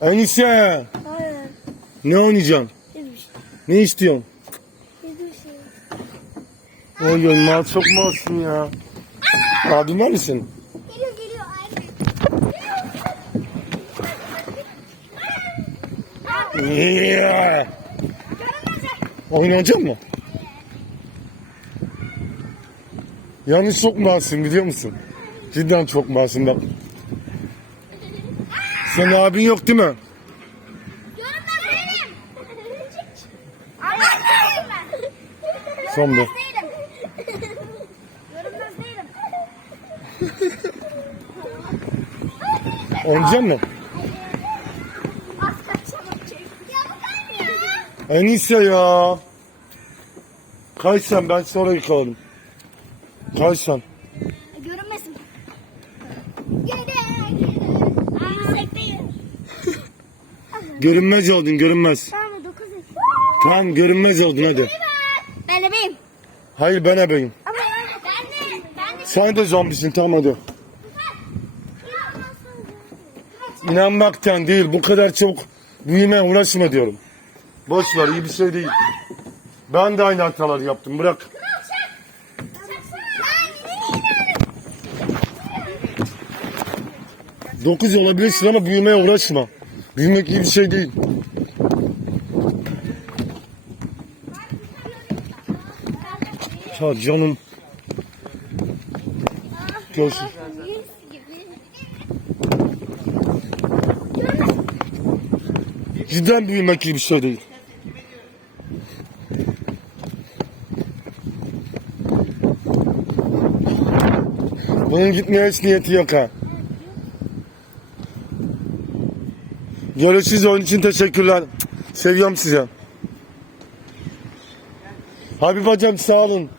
Enise Hayır. ne oynayacaksın? Hiçbir şey. Ne istiyorsun? Hiçbir şey. Oy oy mal çok masum ya. Abim var mısın? Geliyor geliyor aynen. Yeah. Oynayacak mı? Yalnız çok masum biliyor musun? Cidden çok masum bak. Senin abin yok değil mi? Son bir. Oynayacak mı? Çek. Ya sen ben sonra yıkarım. Kaç sen. Görünmesin. Geri. Yüksek değil. Görünmez oldun görünmez. Tamam dokuz üç. Tamam görünmez oldun hadi. Ben de beyim. Hayır ben ebeyim. Ama ben de. Ben de. Sen de zombisin tamam hadi. İnanmaktan değil bu kadar çok büyümeye uğraşma diyorum. Boş ver iyi bir şey değil. Ben de aynı hataları yaptım bırak. Dokuz olabilirsin ama büyümeye uğraşma. Büyümek iyi bir şey değil. Ya canım. Görüşürüz. Cidden büyümek iyi bir şey değil. Bunun gitmeye hiç niyeti yok ha. Görüşürüz oyun için teşekkürler. Seviyorum sizi. Habib hocam sağ olun.